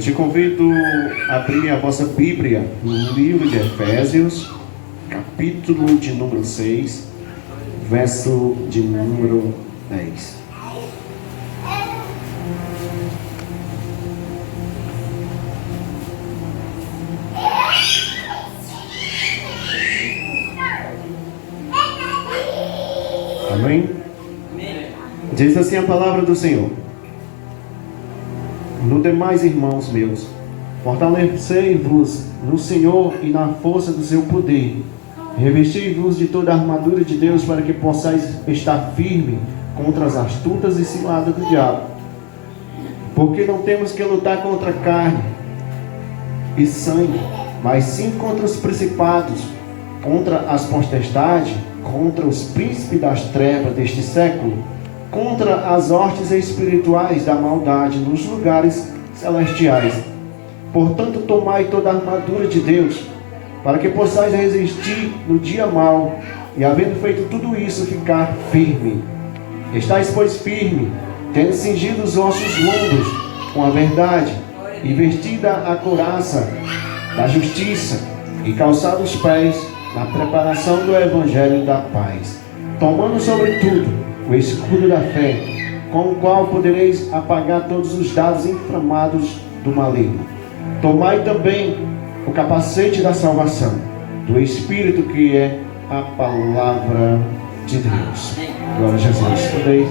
Eu te convido a abrir a vossa Bíblia no livro de Efésios, capítulo de número 6, verso de número 10. Amém? Diz assim a palavra do Senhor: no demais, irmãos meus, fortalecei-vos no Senhor e na força do seu poder. Revesti-vos de toda a armadura de Deus, para que possais estar firme contra as astutas e ciladas do diabo. Porque não temos que lutar contra carne e sangue, mas sim contra os principados, contra as potestades, contra os príncipes das trevas deste século, contra as hostes espirituais da maldade nos lugares celestiais. Portanto, tomai toda a armadura de Deus, para que possais resistir no dia mau, e havendo feito tudo isso, ficar firme. Estais, pois, firme, tendo cingido os vossos lombos com a verdade, e vestida a couraça da justiça, e calçado os pés na preparação do evangelho da paz, tomando sobretudo o escudo da fé, com o qual podereis apagar todos os dardos inflamados do maligno. Tomai também o capacete da salvação, do Espírito, que é a palavra de Deus. Glória a Jesus. Podeis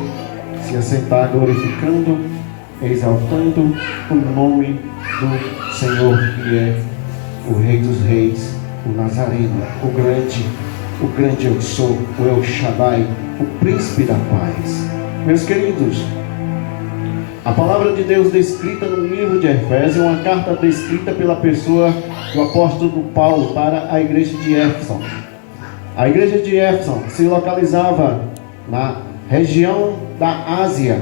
se assentar, glorificando, exaltando o nome do Senhor, que é o Rei dos Reis, o Nazareno, o grande eu sou, o El Shaddai, o príncipe da paz. Meus queridos, a palavra de Deus descrita no livro de Efésios é uma carta descrita pela pessoa do apóstolo Paulo para a igreja de Éfeso. A igreja de Éfeso se localizava na região da Ásia.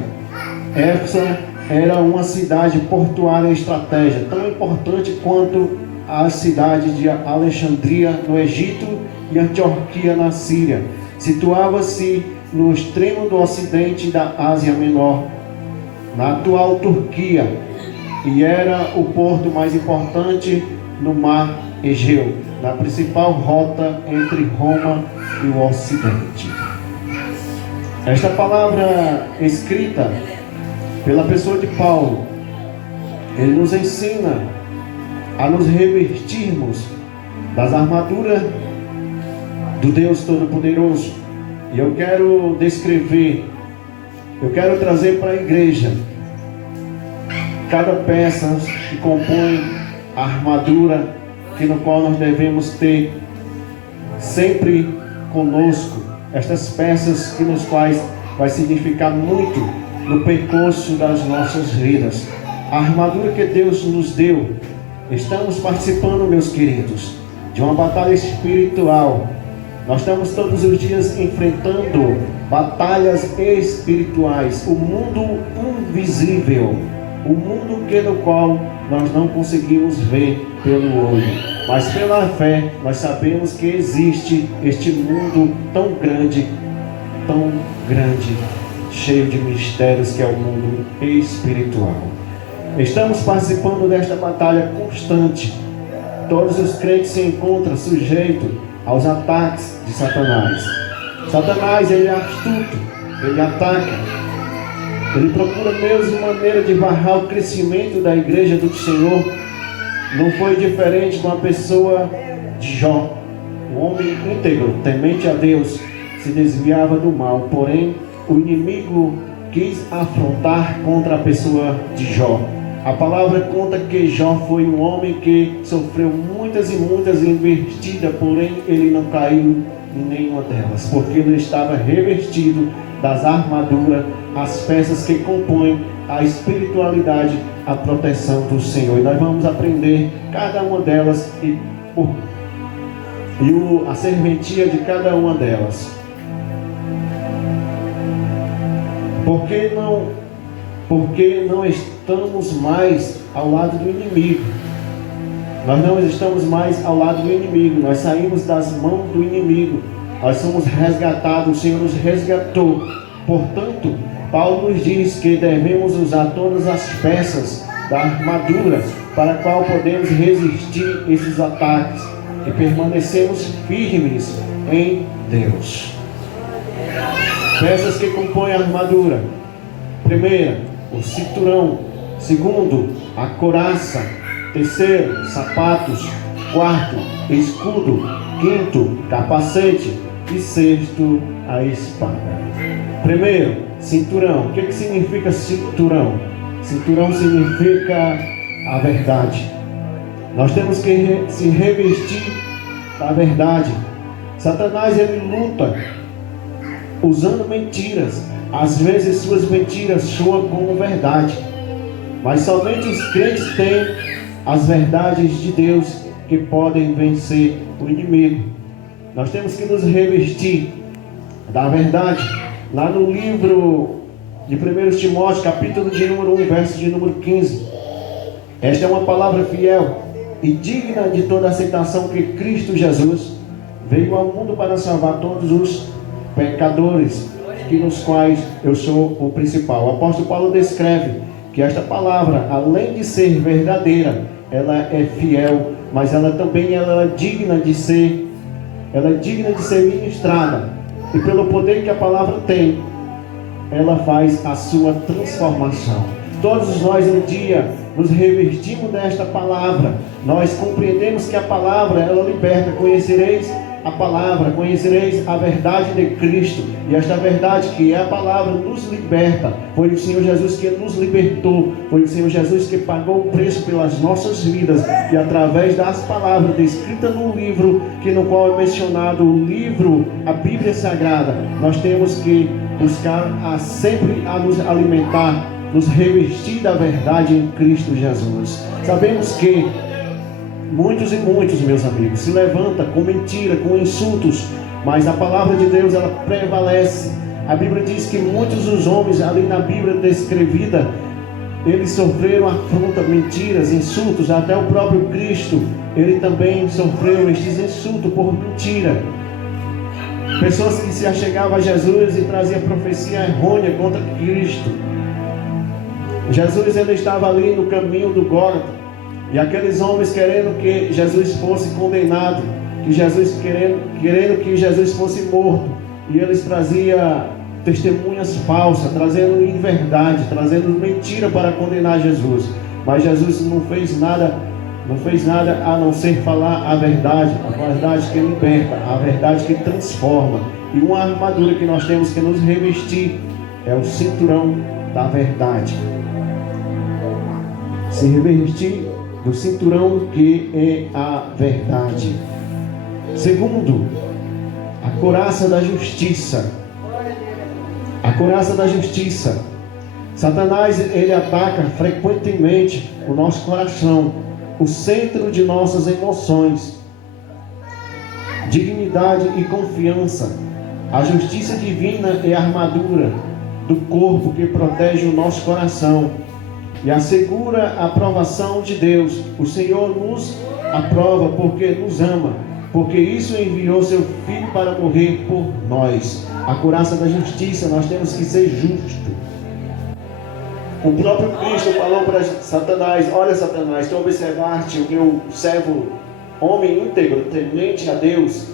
Éfeso era uma cidade portuária estratégica, tão importante quanto a cidade de Alexandria no Egito e Antioquia na Síria. Situava-se no extremo do ocidente da Ásia Menor, na atual Turquia, e era o porto mais importante no mar Egeu, na principal rota entre Roma e o Ocidente. Esta palavra escrita pela pessoa de Paulo, ele nos ensina a nos revestirmos das armaduras do Deus Todo-Poderoso. E eu quero trazer para a igreja cada peça que compõe a armadura, no qual nós devemos ter sempre conosco. Estas peças que nos vai significar muito no percurso das nossas vidas. A armadura que Deus nos deu. Estamos participando, meus queridos, de uma batalha espiritual. Nós estamos todos os dias enfrentando batalhas espirituais. O mundo invisível, o mundo no qual nós não conseguimos ver pelo olho, mas pela fé nós sabemos que existe este mundo tão grande, cheio de mistérios, que é o mundo espiritual. Estamos participando desta batalha constante. Todos os crentes se encontram sujeitos aos ataques de Satanás. Satanás, ele é astuto, ele ataca, ele procura mesmo maneira de barrar o crescimento da igreja do Senhor. Não foi diferente com a pessoa de Jó. Um homem íntegro, temente a Deus, se desviava do mal, porém o inimigo quis afrontar contra a pessoa de Jó. A palavra conta que Jó foi um homem que sofreu muitas e muitas investidas, porém ele não caiu em nenhuma delas, porque ele estava revestido das armaduras, as peças que compõem a espiritualidade, a proteção do Senhor. E nós vamos aprender cada uma delas e a serventia de cada uma delas. Porque não estamos mais ao lado do inimigo. Nós não estamos mais ao lado do inimigo. Nós saímos das mãos do inimigo. Nós somos resgatados. O Senhor nos resgatou. Portanto, Paulo nos diz que devemos usar todas as peças da armadura, para a qual podemos resistir esses ataques e permanecemos firmes em Deus. Peças que compõem a armadura: primeira, o cinturão; segundo, a couraça; terceiro, sapatos; quarto, escudo; quinto, capacete; e sexto, a espada. Primeiro, cinturão. O que significa cinturão? Cinturão significa a verdade. Nós temos que se revestir da verdade. Satanás, ele luta usando mentiras. Às vezes suas mentiras soam como verdade, mas somente os crentes têm as verdades de Deus que podem vencer o inimigo. Nós temos que nos revestir da verdade. Lá no livro de 1 Timóteo, capítulo de número 1, verso de número 15. Esta é uma palavra fiel e digna de toda aceitação, que Cristo Jesus veio ao mundo para salvar todos os pecadores, que nos quais eu sou o principal. O apóstolo Paulo descreve que esta palavra, além de ser verdadeira, ela é fiel, mas ela também é digna de ser ministrada. E pelo poder que a palavra tem, ela faz a sua transformação. Todos nós um dia nos revestimos desta palavra. Nós compreendemos que a palavra, ela liberta. Conhecereis a palavra, conhecereis a verdade de Cristo. E esta verdade, que é a palavra, nos liberta. Foi o Senhor Jesus que nos libertou. Foi o Senhor Jesus que pagou o preço pelas nossas vidas. E através das palavras descritas no livro, que no qual é mencionado o livro, a Bíblia Sagrada, nós temos que buscar sempre a nos alimentar, nos revestir da verdade em Cristo Jesus. Sabemos que muitos e muitos, meus amigos, se levantam com mentira, com insultos, mas a palavra de Deus, ela prevalece. A Bíblia diz que muitos dos homens ali na Bíblia descrevida, eles sofreram afronta, mentiras, insultos. Até o próprio Cristo, ele também sofreu estes insultos por mentira. Pessoas que se achegavam a Jesus e traziam profecia errônea contra Cristo. Jesus, ele estava ali no caminho do Gólgota, e aqueles homens querendo que Jesus fosse condenado, querendo que Jesus fosse morto, e eles traziam testemunhas falsas, trazendo inverdade, trazendo mentira para condenar Jesus. Mas Jesus não fez nada a não ser falar a verdade que liberta, a verdade que transforma. E uma armadura que nós temos que nos revestir é o cinturão da verdade. Se revestir do cinturão que é a verdade. Segundo, a couraça da justiça. A couraça da justiça. Satanás, ele ataca frequentemente o nosso coração, o centro de nossas emoções, dignidade e confiança. A justiça divina é a armadura do corpo que protege o nosso coração e assegura a aprovação de Deus. O Senhor nos aprova porque nos ama, porque isso enviou seu Filho para morrer por nós. A couraça da justiça, nós temos que ser justos. O próprio Cristo falou para Satanás: olha, Satanás, tu observaste o meu servo, homem íntegro, temente a Deus,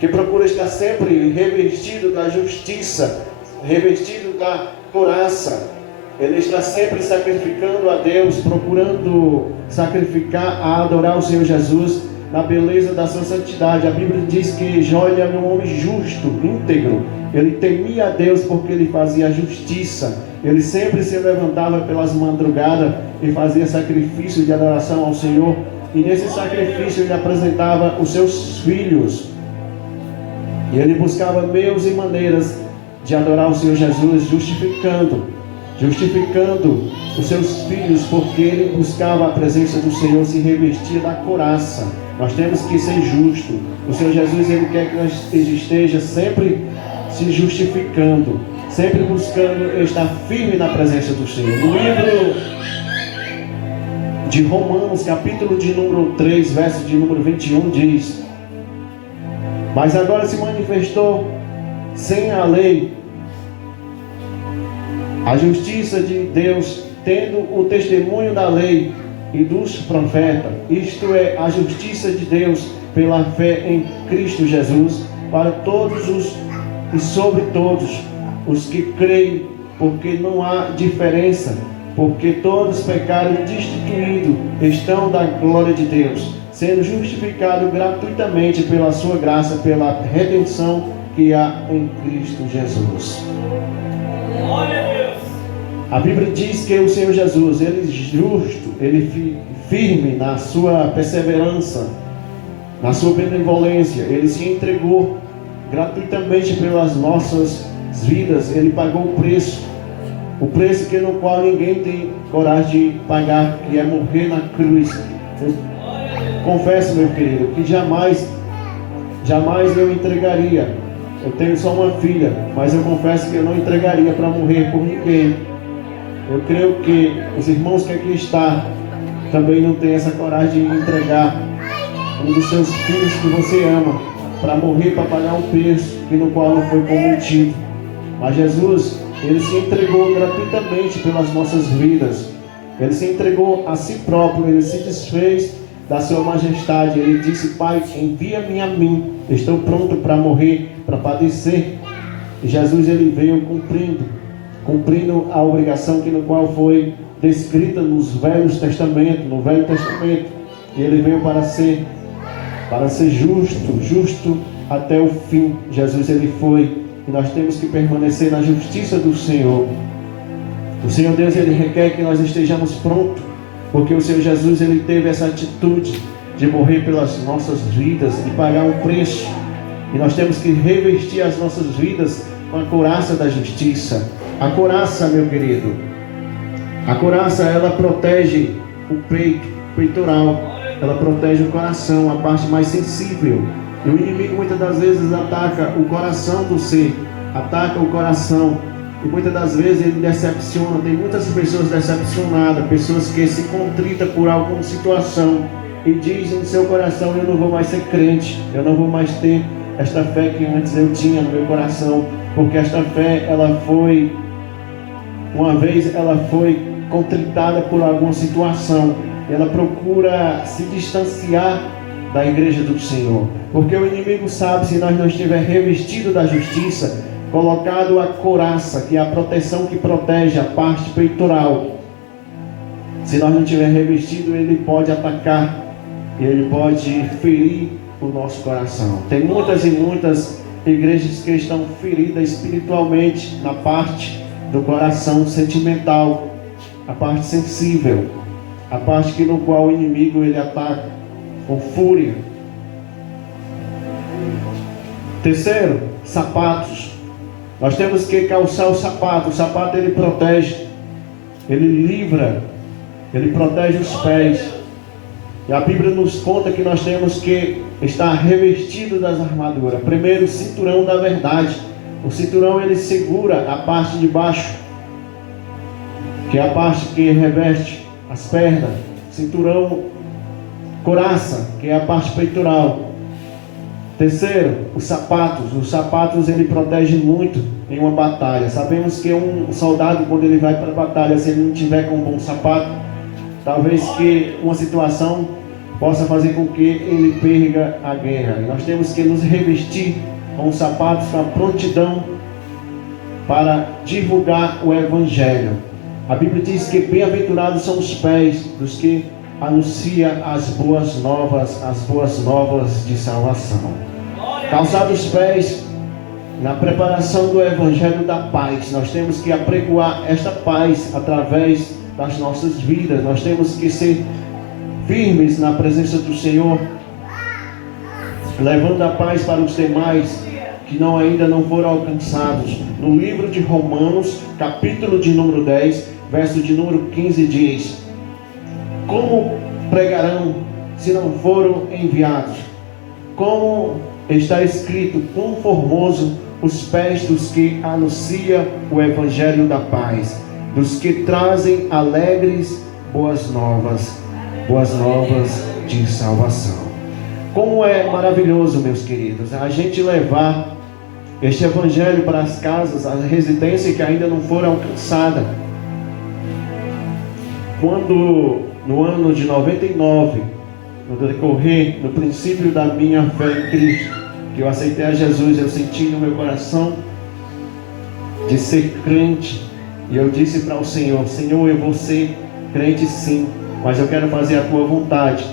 que procura estar sempre revestido da justiça, revestido da couraça. Ele está sempre sacrificando a Deus, procurando sacrificar, a adorar o Senhor Jesus na beleza da sua santidade. A Bíblia diz que Jó era um homem justo, íntegro. Ele temia a Deus porque ele fazia justiça. Ele sempre se levantava pelas madrugadas e fazia sacrifício de adoração ao Senhor. E nesse sacrifício ele apresentava os seus filhos. E ele buscava meios e maneiras de adorar o Senhor Jesus, justificando os seus filhos, porque ele buscava a presença do Senhor, se revestia da couraça. Nós temos que ser justos. O Senhor Jesus, ele quer que nós esteja sempre se justificando, sempre buscando estar firme na presença do Senhor. No livro de Romanos, capítulo de número 3, verso de número 21, diz: mas agora se manifestou sem a lei a justiça de Deus tendo o testemunho da lei e dos profetas, isto é, a justiça de Deus pela fé em Cristo Jesus, para todos os e sobre todos os que creem, porque não há diferença, porque todos pecaram destituídos estão da glória de Deus, sendo justificados gratuitamente pela sua graça, pela redenção que há em Cristo Jesus. Glória a Deus. A Bíblia diz que o Senhor Jesus, ele é justo, ele firme na sua perseverança, na sua benevolência, ele se entregou gratuitamente pelas nossas vidas, ele pagou o preço que no qual ninguém tem coragem de pagar, que é morrer na cruz. Eu confesso, meu querido, que jamais eu entregaria. Eu tenho só uma filha, mas eu confesso que eu não entregaria para morrer por ninguém. Eu creio que os irmãos que aqui estão também não têm essa coragem de entregar um dos seus filhos que você ama para morrer, para pagar um preço que no qual não foi cometido. Mas Jesus, ele se entregou gratuitamente pelas nossas vidas. Ele se entregou a si próprio, ele se desfez da sua majestade. Ele disse: Pai, envia-me a mim, estou pronto para morrer, para padecer. E Jesus, ele veio cumprindo a obrigação que no qual foi descrita no Velho Testamento. E ele veio para ser justo até o fim. Jesus, ele foi, e nós temos que permanecer na justiça do Senhor. O Senhor Deus, ele requer que nós estejamos prontos, porque o Senhor Jesus, ele teve essa atitude de morrer pelas nossas vidas e pagar um preço, e nós temos que revestir as nossas vidas com a couraça da justiça. A couraça, meu querido, a couraça, ela protege o peitoral, ela protege o coração, a parte mais sensível. E o inimigo muitas das vezes ataca o coração do ser, ataca o coração, e muitas das vezes ele decepciona. Tem muitas pessoas decepcionadas, pessoas que se contritam por alguma situação e dizem no seu coração: eu não vou mais ser crente, eu não vou mais ter esta fé que antes eu tinha no meu coração, porque esta fé, ela foi contritada por alguma situação. Ela procura se distanciar da igreja do Senhor, porque o inimigo sabe, se nós não estiver revestido da justiça, colocado a couraça, que é a proteção que protege a parte peitoral, se nós não estiver revestido, ele pode atacar, ele pode ferir o nosso coração. Tem muitas e muitas igrejas que estão feridas espiritualmente na parte do coração sentimental, a parte sensível, a parte que no qual o inimigo ele ataca com fúria. Terceiro, sapatos. Nós temos que calçar o sapato. O sapato, ele protege, ele livra, ele protege os pés. E a Bíblia nos conta que nós temos que estar revestido das armaduras. Primeiro, o cinturão da verdade. O cinturão, ele segura a parte de baixo, que é a parte que reveste as pernas. Cinturão, couraça, que é a parte peitoral. Terceiro, os sapatos. Os sapatos, ele protege muito em uma batalha. Sabemos que um soldado, quando ele vai para a batalha, se ele não tiver com um bom sapato, talvez que uma situação possa fazer com que ele perca a guerra. E nós temos que nos revestir com os sapatos, com a prontidão para divulgar o Evangelho. A Bíblia diz que bem-aventurados são os pés dos que anunciam as boas novas de salvação. Calçados os pés na preparação do Evangelho da paz. Nós temos que apregoar esta paz através das nossas vidas. Nós temos que ser firmes na presença do Senhor, levando a paz para os demais que ainda não foram alcançados. No livro de Romanos, capítulo de número 10, verso de número 15 diz: como pregarão se não foram enviados? Como está escrito: quão formoso os pés dos que anunciam o Evangelho da paz, dos que trazem alegres boas novas de salvação. Como é maravilhoso, meus queridos, a gente levar este Evangelho para as casas, as residências que ainda não foram alcançadas. Quando no ano de 99, no decorrer, no princípio da minha fé em Cristo, que eu aceitei a Jesus, eu senti no meu coração de ser crente, e eu disse para o Senhor: Senhor, eu vou ser crente sim, mas eu quero fazer a tua vontade.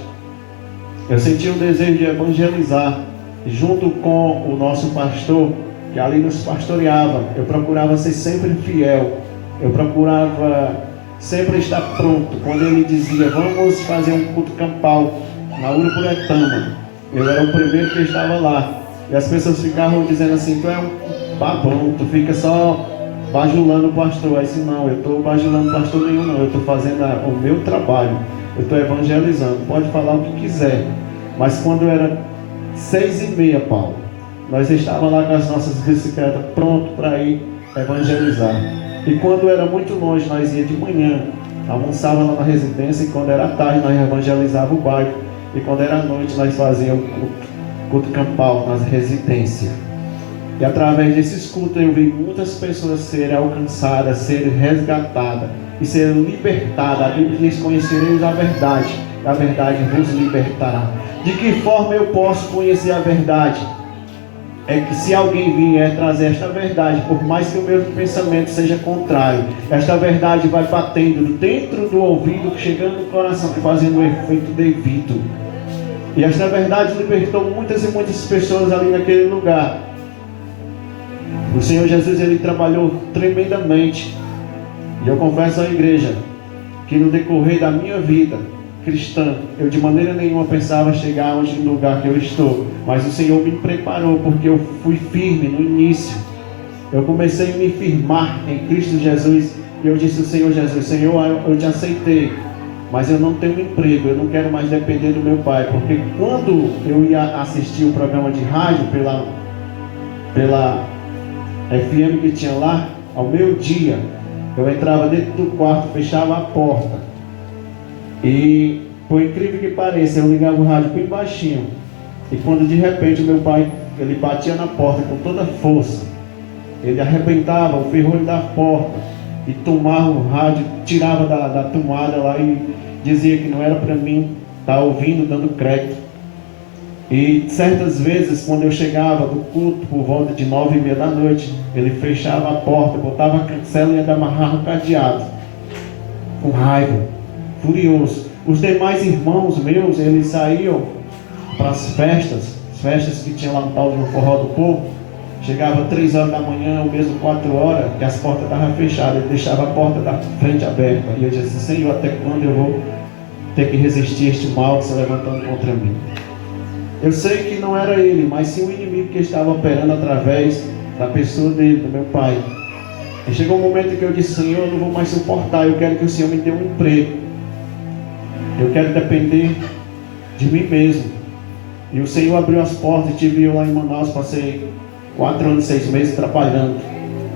Eu senti um desejo de evangelizar, junto com o nosso pastor, que ali nos pastoreava. Eu procurava ser sempre fiel, eu procurava sempre estar pronto. Quando ele dizia: vamos fazer um culto campal na Uruburetama, eu era o primeiro que estava lá, e as pessoas ficavam dizendo assim: tu é um babão, tu fica só bajulando o pastor. Aí disse: não, eu estou bajulando pastor nenhum não, eu estou fazendo o meu trabalho, eu estou evangelizando. Pode falar o que quiser. Mas quando era 6h30, Paulo, nós estávamos lá com as nossas bicicletas pronto para ir evangelizar. E quando era muito longe, nós ia de manhã, almoçava lá na residência, e quando era tarde nós evangelizava o bairro, e quando era noite nós fazíamos culto campal nas residências. E através desses cultos eu vi muitas pessoas serem alcançadas, serem resgatadas e serem libertadas. A Bíblia diz: conhecereis a verdade vos libertará. De que forma eu posso conhecer a verdade? É que se alguém vier trazer esta verdade, por mais que o meu pensamento seja contrário, esta verdade vai batendo dentro do ouvido, chegando no coração e fazendo o efeito devido. E esta verdade libertou muitas e muitas pessoas ali naquele lugar. O Senhor Jesus, ele trabalhou tremendamente. E eu confesso à igreja que no decorrer da minha vida cristã, eu de maneira nenhuma pensava chegar hoje no lugar que eu estou, mas o Senhor me preparou, porque eu fui firme no início. Eu comecei a me firmar em Cristo Jesus, e eu disse ao Senhor Jesus: Senhor, eu te aceitei, mas eu não tenho emprego, eu não quero mais depender do meu pai. Porque quando eu ia assistir o programa de rádio pela FM que tinha lá, ao meio-dia, eu entrava dentro do quarto, fechava a porta, e por incrível que pareça, eu ligava o rádio bem baixinho, e quando de repente meu pai, ele batia na porta com toda a força, ele arrebentava o ferrolho da porta e tomava o rádio, tirava da tomada lá e dizia que não era para mim estar ouvindo, dando crédito. E certas vezes, quando eu chegava do culto por volta de 9h30 da noite, ele fechava a porta, botava a cancela e ainda amarrava o cadeado, com raiva, furioso. Os demais irmãos meus, eles saíam para as festas que tinha lá no tal de um forró do povo. Chegava 3 horas da manhã, ou mesmo 4 horas, que as portas estavam fechadas, ele deixava a porta da frente aberta, e eu disse: Senhor, até quando eu vou ter que resistir a este mal que está levantando contra mim? Eu sei que não era ele, mas sim o inimigo que estava operando através da pessoa dele, do meu pai. E chegou um momento em que eu disse: Senhor, eu não vou mais suportar, eu quero que o Senhor me dê um emprego, eu quero depender de mim mesmo. E o Senhor abriu as portas, e tive eu lá em Manaus, passei 4 anos e 6 meses trabalhando.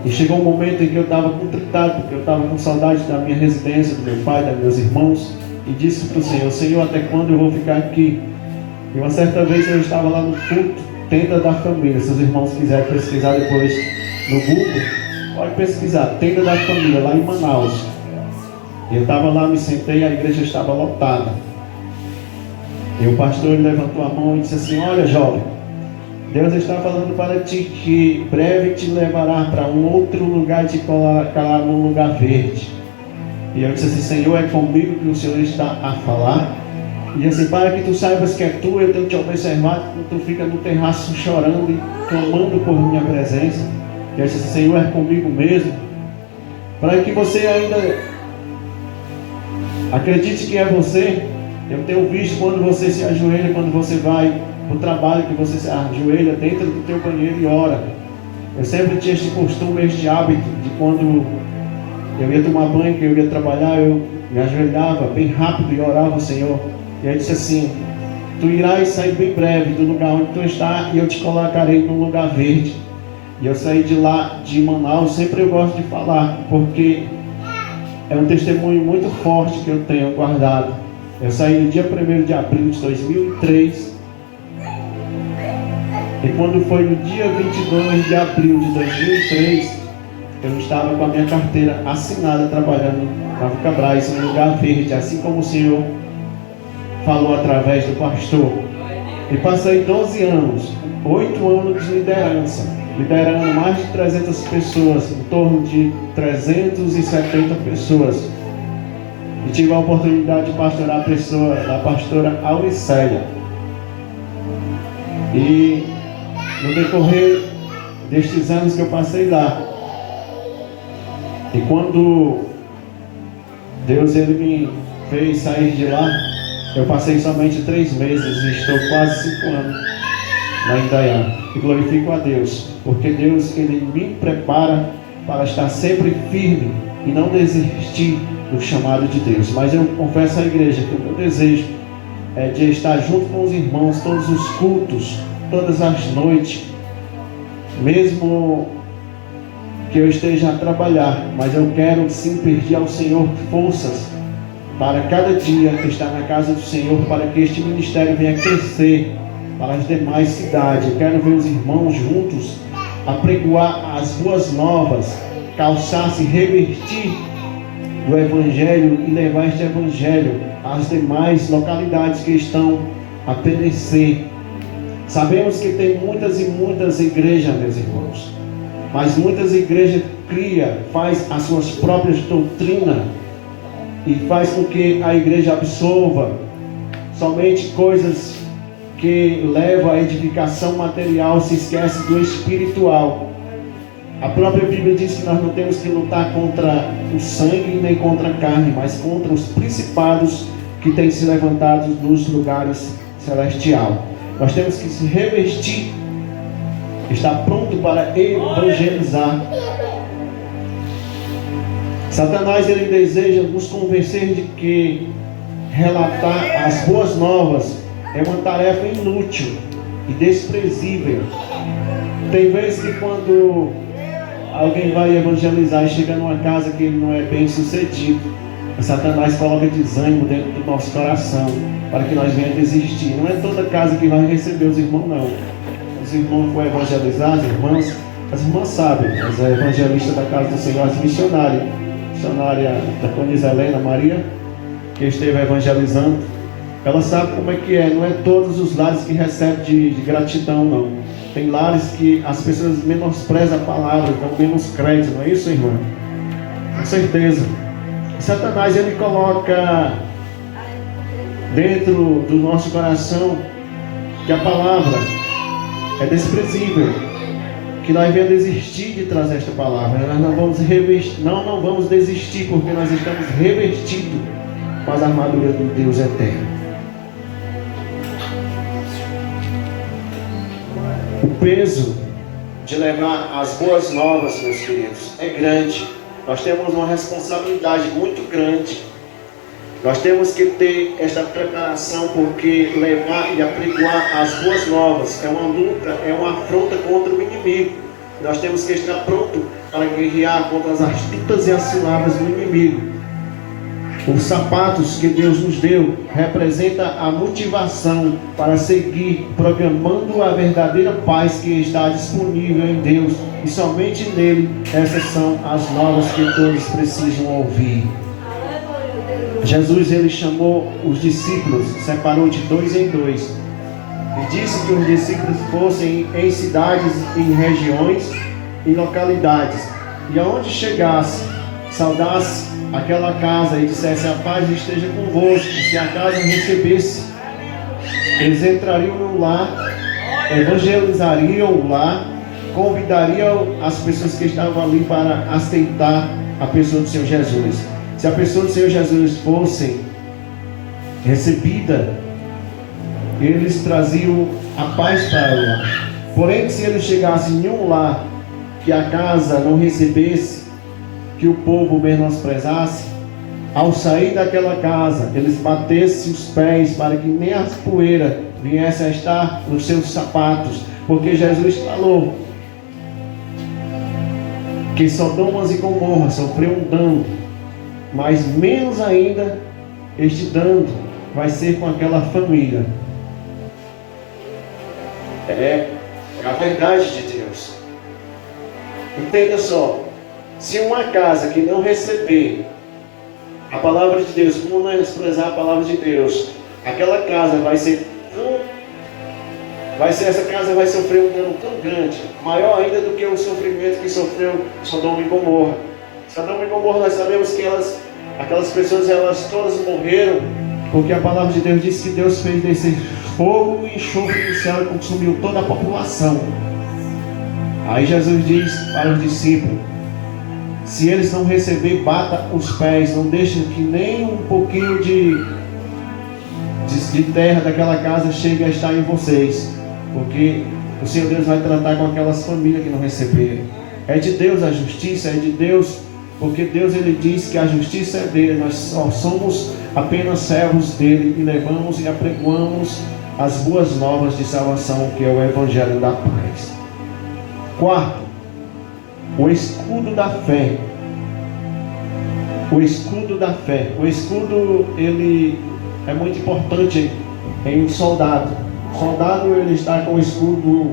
E chegou um momento em que eu estava contritado, porque eu estava com saudade da minha residência, do meu pai, dos meus irmãos, e disse para o Senhor: Senhor, até quando eu vou ficar aqui? E uma certa vez eu estava lá no culto Tenda da Família. Se os irmãos quiserem pesquisar depois no Google, pode pesquisar Tenda da Família, lá em Manaus. E eu estava lá, me sentei, a igreja estava lotada. E o pastor levantou a mão e disse assim: olha, jovem, Deus está falando para ti que breve te levará para um outro lugar e te colocará num lugar verde. E eu disse assim: Senhor, é comigo que o Senhor está a falar? E assim: para que tu saibas que é tu, eu tenho te observado quando tu fica no terraço chorando e clamando por minha presença. E eu disse assim: Senhor, é comigo mesmo? Para que você ainda acredite que é você. Eu tenho visto quando você se ajoelha, quando você vai para o trabalho, que você se ajoelha dentro do teu banheiro e ora. Eu sempre tinha este costume, este hábito de quando eu ia tomar banho, que eu ia trabalhar, eu me ajoelhava bem rápido e orava ao Senhor. E aí disse assim: tu irás sair bem breve do lugar onde tu está, e eu te colocarei num lugar verde. E eu saí de lá, de Manaus. Sempre eu gosto de falar, porque é um testemunho muito forte que eu tenho guardado. Eu saí no dia 1º de abril de 2003, e quando foi no dia 22 de abril de 2003, eu estava com a minha carteira assinada trabalhando na Vulcabras, em um lugar verde, assim como o Senhor falou através do pastor. E passei 12 anos, 8 anos de liderança, liderando mais de 300 pessoas, em torno de 370 pessoas. E tive a oportunidade de pastorar a pessoa da pastora Auricélia. E no decorrer destes anos que eu passei lá, e quando Deus ele me fez sair de lá, eu passei somente 3 meses e estou quase 5 anos na Indaiá. E glorifico a Deus, porque Deus ele me prepara para estar sempre firme e não desistir do chamado de Deus. Mas eu confesso à igreja que o meu desejo é de estar junto com os irmãos todos os cultos, todas as noites, mesmo que eu esteja a trabalhar, mas eu quero sim pedir ao Senhor forças para cada dia estar na casa do Senhor, para que este ministério venha crescer para as demais cidades. Eu quero ver os irmãos juntos apregoar as boas novas, calçar-se, revestir do Evangelho e levar este Evangelho às demais localidades que estão a perecer. Sabemos que tem muitas e muitas igrejas, meus irmãos, mas muitas igrejas faz as suas próprias doutrinas e faz com que a igreja absorva somente coisas que levam à edificação material, se esquece do espiritual. A própria Bíblia diz que nós não temos que lutar contra o sangue nem contra a carne, mas contra os principados que têm se levantado nos lugares celestiais. Nós temos que se revestir, estar pronto para evangelizar. Satanás ele deseja nos convencer de que relatar as boas novas é uma tarefa inútil e desprezível. Tem vezes que quando alguém vai evangelizar e chega numa casa que ele não é bem sucedido, Satanás coloca desânimo dentro do nosso coração para que nós venhamos desistir. Não é toda casa que vai receber os irmãos, não. Os irmãos vão evangelizar, as irmãs sabem, as evangelistas da casa do Senhor, as missionárias, missionária da Conisa Helena Maria, que esteve evangelizando, ela sabe como é que é. Não é todos os lares que recebem de gratidão, não. Tem lares que as pessoas menosprezam a palavra, dão menos crédito, não é isso, irmã? Com certeza. Satanás ele coloca dentro do nosso coração que a palavra é desprezível, que nós venhamos desistir de trazer esta palavra. Nós não vamos não vamos desistir, porque nós estamos revestidos com as armaduras do Deus eterno. O peso de levar as boas novas, meus queridos, é grande. Nós temos uma responsabilidade muito grande. Nós temos que ter esta preparação, porque levar e apregoar as boas novas é uma luta, é uma afronta contra o inimigo. Nós temos que estar pronto para guerrear contra as astutas e as ciladas do inimigo. Os sapatos que Deus nos deu representa a motivação para seguir programando a verdadeira paz que está disponível em Deus, e somente nele essas são as novas que todos precisam ouvir. Jesus ele chamou os discípulos, separou de 2 em 2 e disse que os discípulos fossem em cidades, em regiões, em localidades, e aonde chegasse, saudasse aquela casa e dissesse: a paz esteja convosco. Se a casa recebesse, eles entrariam no lar, evangelizariam o lar, convidariam as pessoas que estavam ali para aceitar a pessoa do Senhor Jesus. Se a pessoa do Senhor Jesus fosse recebida, eles traziam a paz para o lar. Porém, se eles chegassem em um lar que a casa não recebesse, que o povo menosprezasse, ao sair daquela casa, eles batessem os pés para que nem as poeiras viessem a estar nos seus sapatos, porque Jesus falou que Sodomas e Gomorra sofreu um dano, mas menos ainda este dano vai ser com aquela família. É a verdade de Deus. Entenda só, Se uma casa que não receber a palavra de Deus, como não desprezar a palavra de Deus, aquela casa essa casa vai sofrer um dano tão grande, maior ainda do que o sofrimento que sofreu Sodoma e Gomorra. Sodoma e Gomorra, nós sabemos que aquelas pessoas, elas todas morreram, porque a palavra de Deus diz que Deus fez descer fogo e enxofre do céu e consumiu toda a população. Aí Jesus diz para os discípulos: se eles não receber, bata os pés, não deixe que nem um pouquinho de terra daquela casa chegue a estar em vocês, porque o Senhor Deus vai tratar com aquelas famílias que não receberam. É de Deus a justiça, é de Deus, porque Deus, ele diz que a justiça é dele, nós só somos apenas servos dele e levamos e apregoamos as boas novas de salvação, que é o Evangelho da paz. Quarto, o escudo da fé. O escudo da fé. O escudo, ele é muito importante em um soldado. O soldado, ele está com o escudo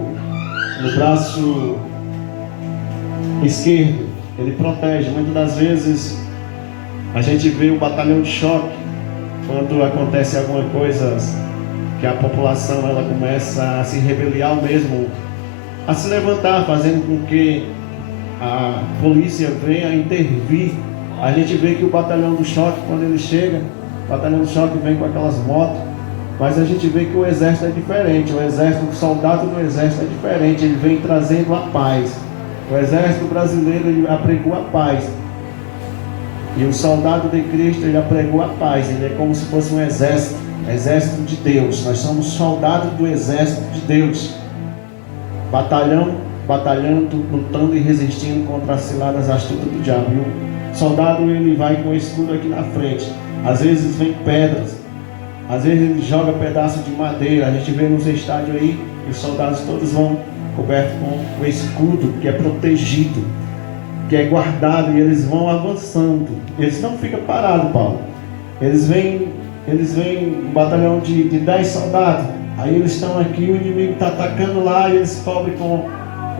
no braço esquerdo. Ele protege. Muitas das vezes a gente vê o batalhão de choque quando acontece alguma coisa que a população ela começa a se rebeliar mesmo, a se levantar, fazendo com que a polícia venha intervir. A gente vê que o batalhão do choque, quando ele chega, o batalhão do choque vem com aquelas motos, mas a gente vê que o exército é diferente. O soldado do exército é diferente, ele vem trazendo a paz. O exército brasileiro, ele apregou a paz, e o soldado de Cristo, ele apregou a paz. Ele é como se fosse um exército de Deus. Nós somos soldados do exército de Deus, batalhando, lutando e resistindo contra as ciladas astutas do diabo. E o soldado, ele vai com o escudo aqui na frente. Às vezes vem pedras, às vezes ele joga pedaço de madeira. A gente vê nos estádios aí, os soldados todos vão cobertos com o escudo, que é protegido, que é guardado, e eles vão avançando. Eles não ficam parados, Paulo. Eles vêm um batalhão de 10 soldados. Aí eles estão aqui, o inimigo está atacando lá, e eles cobrem com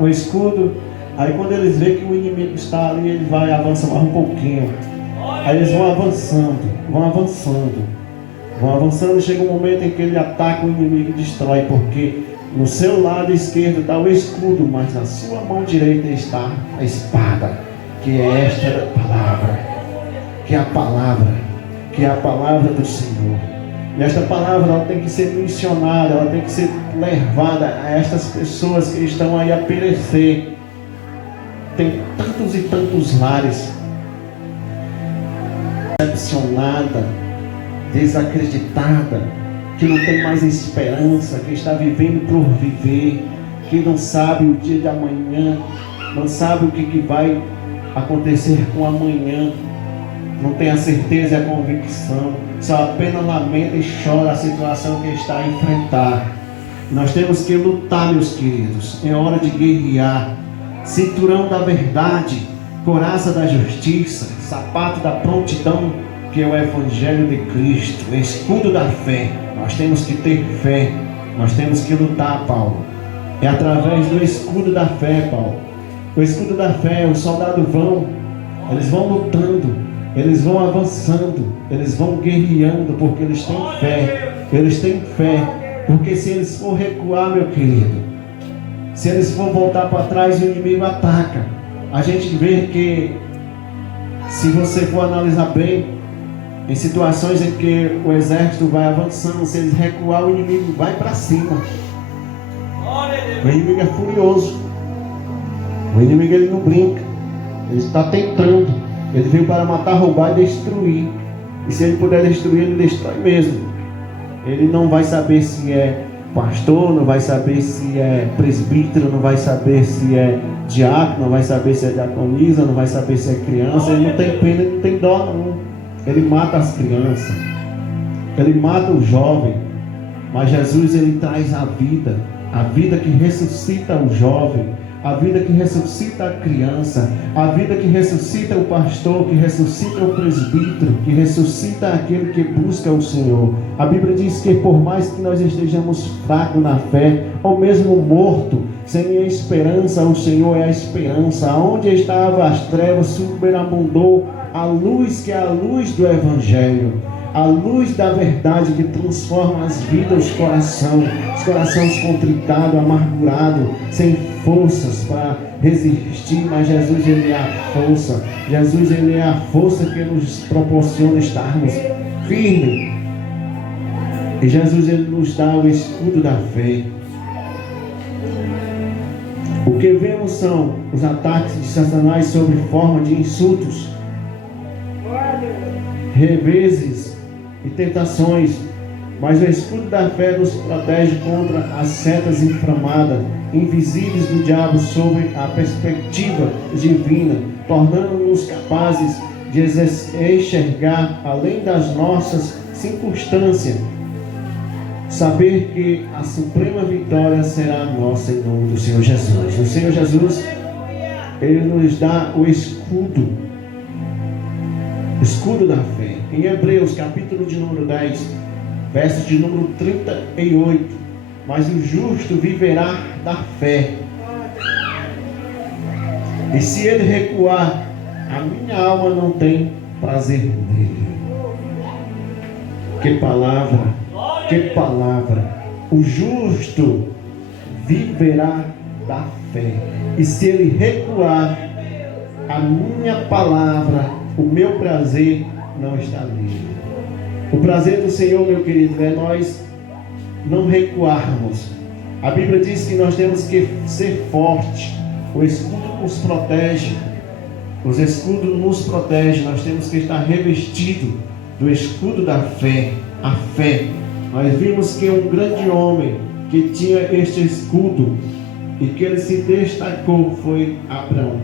o escudo. Aí quando eles veem que o inimigo está ali, ele vai avançar mais um pouquinho. Aí eles vão avançando, chega um momento em que ele ataca o inimigo e destrói, porque no seu lado esquerdo está o escudo, mas na sua mão direita está a espada, que é esta palavra, que é a palavra do Senhor. E esta palavra, ela tem que ser missionada, ela tem que ser levada a estas pessoas que estão aí a perecer. Tem tantos e tantos lares decepcionada, desacreditada, que não tem mais esperança, que está vivendo por viver, que não sabe o dia de amanhã, não sabe o que vai acontecer com amanhã, não tem a certeza e a convicção, só apenas lamenta e chora a situação que está a enfrentar. Nós temos que lutar, meus queridos. É hora de guerrear. Cinturão da verdade, couraça da justiça, sapato da prontidão, que é o Evangelho de Cristo, escudo da fé. Nós temos que ter fé, nós temos que lutar, Paulo. É através do escudo da fé, Paulo. O escudo da fé, os soldados eles vão lutando, eles vão avançando, eles vão guerreando, porque eles têm fé, porque se eles for recuar, meu querido, se eles for voltar para trás, o inimigo ataca. A gente vê que, se você for analisar bem, em situações em que o exército vai avançando, se eles recuar, o inimigo vai para cima. O inimigo é furioso. O inimigo, ele não brinca. Ele está tentando. Ele veio para matar, roubar e destruir. E se ele puder destruir, ele destrói mesmo. Ele não vai saber se é pastor, não vai saber se é presbítero, não vai saber se é diácono, não vai saber se é diaconisa, não vai saber se é criança. Ele não tem pena, ele não tem dó não. Ele mata as crianças, ele mata o jovem, mas Jesus, ele traz a vida que ressuscita o jovem, a vida que ressuscita a criança, a vida que ressuscita o pastor, que ressuscita o presbítero, que ressuscita aquele que busca o Senhor. A Bíblia diz que por mais que nós estejamos fracos na fé, ou mesmo morto, Sem esperança, o Senhor é a esperança. Onde estava as trevas, superabundou a luz, que é a luz do Evangelho. A luz da verdade que transforma as vidas, os corações contritados, amargurados, sem forças para resistir, mas Jesus, Ele é a força. Jesus, Ele é a força que nos proporciona estarmos firmes. E Jesus, Ele nos dá o escudo da fé. O que vemos são os ataques de Satanás sob forma de insultos, reveses e tentações, mas o escudo da fé nos protege contra as setas inflamadas, invisíveis do diabo sob a perspectiva divina, tornando-nos capazes de enxergar além das nossas circunstâncias, saber que a suprema vitória será nossa em nome do Senhor Jesus. O Senhor Jesus, Ele nos dá o escudo da fé. Em Hebreus, capítulo de número 10, verso de número 38, mas o justo viverá da fé. E se ele recuar, a minha alma não tem prazer nele. Que palavra, que palavra. O justo viverá da fé. E se ele recuar, a minha palavra, o meu prazer não está nele. O prazer do Senhor, meu querido, é nós não recuarmos. A Bíblia diz que nós temos que ser fortes. O escudo nos protege. Os escudos nos protegem. Nós temos que estar revestidos do escudo da fé. A fé. Nós vimos que um grande homem que tinha este escudo e que ele se destacou foi Abraão.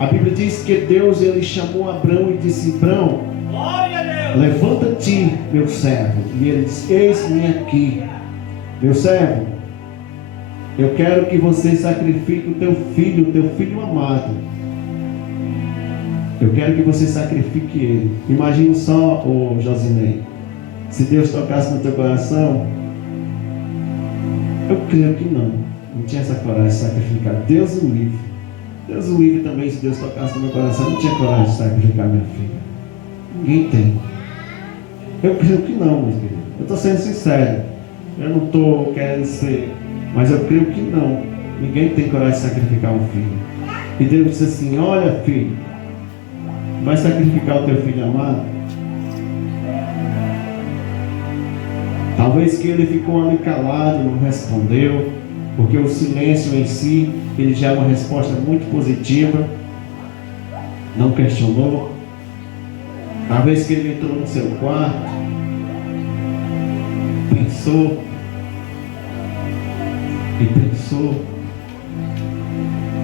A Bíblia diz que Deus, Ele chamou Abraão e disse: Abraão, levanta-te, meu servo. E ele disse: eis-me aqui, meu servo. Eu quero que você sacrifique o teu filho amado. Eu quero que você sacrifique ele. Imagine só, Josinei, se Deus tocasse no teu coração. Eu creio que não tinha essa coragem de sacrificar. Deus o livre. Deus o livre também, se Deus tocasse no meu coração, não tinha coragem de sacrificar minha filha. Ninguém tem. Eu creio que não, meus queridos. Eu estou sendo sincero. Eu não estou querendo ser, mas eu creio que não. Ninguém tem coragem de sacrificar um filho. E Deus disse assim: olha, filho, vai sacrificar o teu filho amado? Talvez que ele ficou ali calado, não respondeu, porque o silêncio em si, ele já é uma resposta muito positiva, não questionou. Talvez que ele entrou no seu quarto, pensou,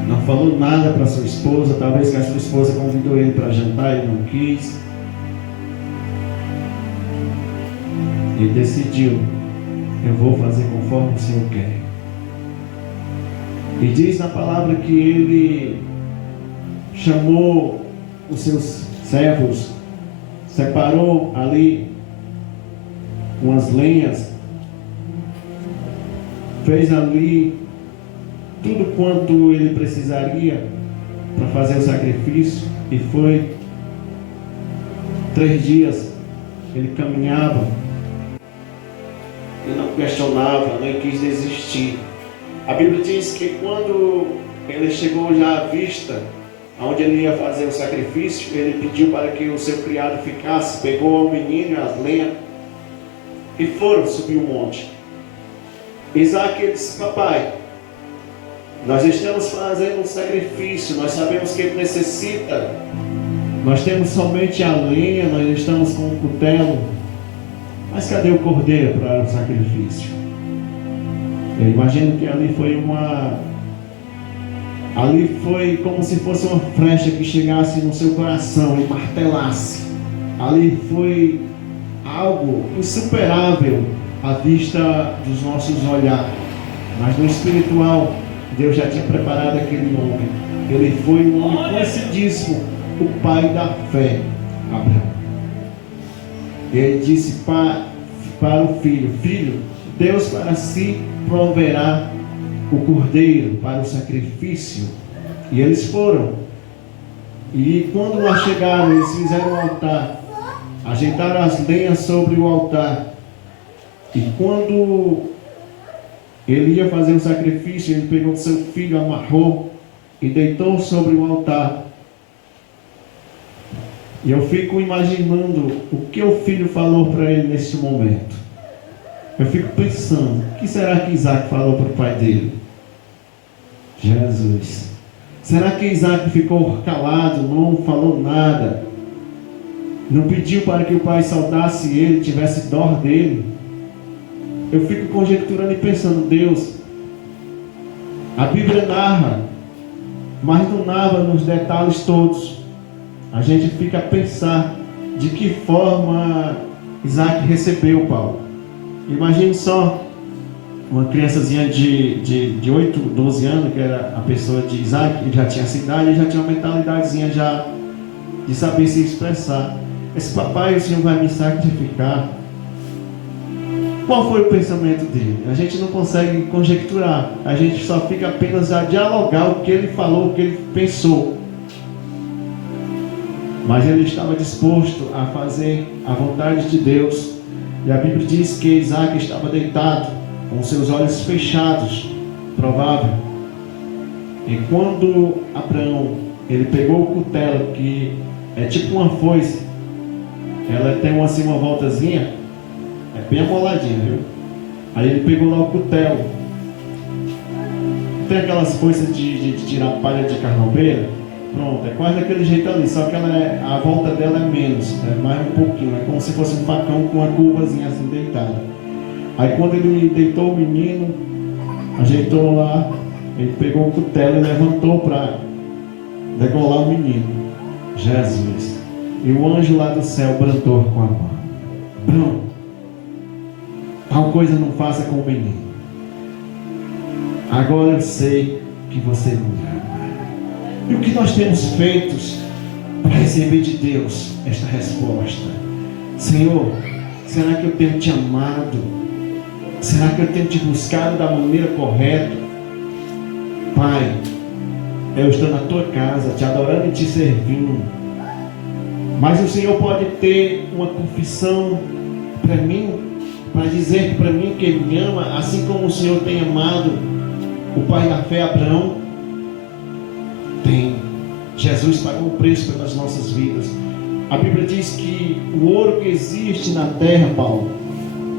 não falou nada para sua esposa. Talvez que a sua esposa convidou ele para jantar e ele não quis. Ele decidiu: eu vou fazer conforme o Senhor quer. E diz na palavra que ele chamou os seus servos, separou ali umas lenhas, fez ali tudo quanto ele precisaria para fazer o sacrifício, e foi 3 dias. Ele caminhava, ele não questionava, nem quis desistir. A Bíblia diz que quando ele chegou já à vista, onde ele ia fazer o sacrifício, ele pediu para que o seu criado ficasse, pegou o menino e as lenhas e foram subir o monte. Isaac disse: papai, nós estamos fazendo um sacrifício, nós sabemos que ele necessita, nós temos somente a lenha, nós estamos com um cutelo, mas cadê o cordeiro para o sacrifício? Eu imagino que ali foi como se fosse uma flecha que chegasse no seu coração e martelasse. Ali foi algo insuperável à vista dos nossos olhares, mas no espiritual Deus já tinha preparado aquele homem. Ele foi um homem conhecidíssimo, o pai da fé, Abraão. Ele disse para o filho: filho, Deus para si proverá o cordeiro para o sacrifício. E eles foram. E quando lá chegaram, eles fizeram o altar, ajeitaram as lenhas sobre o altar. E quando ele ia fazer o sacrifício, ele pegou seu filho, amarrou e deitou sobre o altar. E eu fico imaginando o que o filho falou para ele nesse momento. Eu fico pensando, o que será que Isaac falou para o pai dele? Jesus. Será que Isaac ficou calado, não falou nada? Não pediu para que o pai saudasse ele, tivesse dó dele? Eu fico conjecturando e pensando, Deus, a Bíblia narra, mas não narra nos detalhes todos. A gente fica a pensar de que forma Isaac recebeu Paulo. Imagine só, uma criançazinha de 8, 12 anos, que era a pessoa de Isaac, ele já tinha essa idade, ele já tinha uma mentalidadezinha já de saber se expressar. Esse papai, o Senhor vai me sacrificar. Qual foi o pensamento dele? A gente não consegue conjecturar, a gente só fica apenas a dialogar o que ele falou, o que ele pensou. Mas ele estava disposto a fazer a vontade de Deus. E a Bíblia diz que Isaac estava deitado, com seus olhos fechados, provável. E quando Abraão, ele pegou o cutelo, que é tipo uma foice, ela tem uma voltazinha, é bem amoladinha, viu? Aí ele pegou lá o cutelo. Tem aquelas foices de tirar palha de carnaubeira? Pronto, é quase daquele jeito ali, só que a volta dela é menos, é mais um pouquinho, é como se fosse um facão com uma curvazinha assim deitada. Aí quando ele deitou o menino, ajeitou lá, ele pegou o cutelo e levantou para degolar o menino. Jesus. E o anjo lá do céu brandou com a mão. Brão, tal coisa não faça com o menino. Agora eu sei que você me ama. E o que nós temos feito para receber de Deus esta resposta? Senhor, será que eu tenho te amado? Será que eu tenho te buscado da maneira correta? Pai, eu estou na tua casa, te adorando e te servindo. Mas o Senhor pode ter uma confissão para mim, para dizer para mim que Ele me ama, assim como o Senhor tem amado o pai da fé, Abraão. Tem. Jesus pagou o preço pelas nossas vidas. A Bíblia diz que o ouro que existe na terra, Paulo,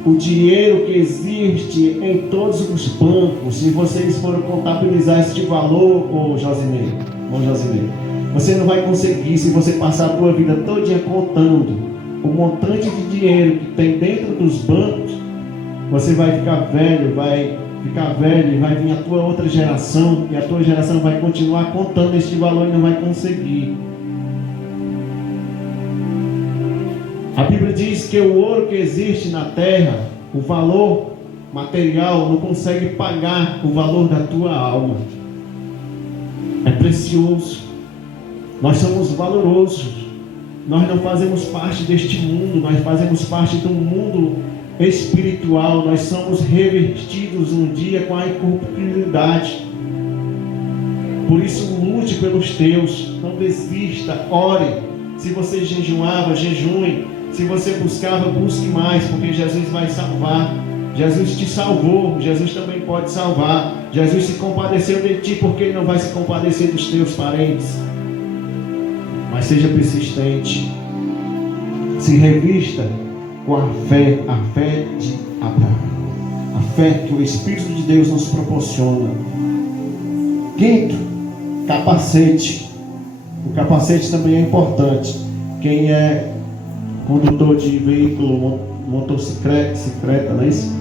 o dinheiro que existe em todos os bancos, se vocês forem contabilizar este valor, Josinei, você não vai conseguir, se você passar a sua vida todinha contando o montante de dinheiro que tem dentro dos bancos, você vai ficar velho, e vai vir a tua outra geração, e a tua geração vai continuar contando este valor e não vai conseguir. A Bíblia diz que o ouro que existe na terra, o valor material, não consegue pagar o valor da tua alma. É precioso. Nós somos valorosos. Nós não fazemos parte deste mundo, nós fazemos parte do mundo espiritual. Nós somos revestidos um dia com a incorruptibilidade. Por isso lute pelos teus, não desista, ore. Se você jejuava, jejue. Se você buscava, busque mais, porque Jesus vai salvar. Jesus te salvou, Jesus também pode salvar. Jesus se compadeceu de ti, porque Ele não vai se compadecer dos teus parentes. Mas seja persistente. Se revista com a fé de Abraão, a fé que o Espírito de Deus nos proporciona. Quinto, capacete. O capacete também é importante. Quem é condutor de veículo, motocicleta, não é isso?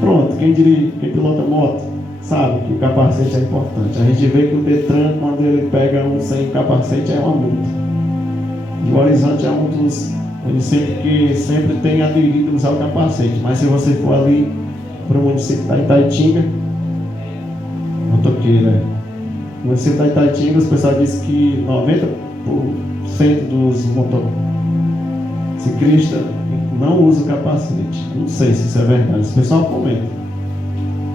Pronto. Quem pilota moto sabe que o capacete é importante. A gente vê que o Detran, quando ele pega um sem capacete, é uma multa. E o Horizonte é um dos, ele sempre tem aderido a usar o capacete. Mas se você for ali para o município da Itaitinga, motoqueira, no município da Itaitinga, os pessoal diz que 90% dos motociclistas, não usa o capacete. Não sei se isso é verdade. O pessoal comenta.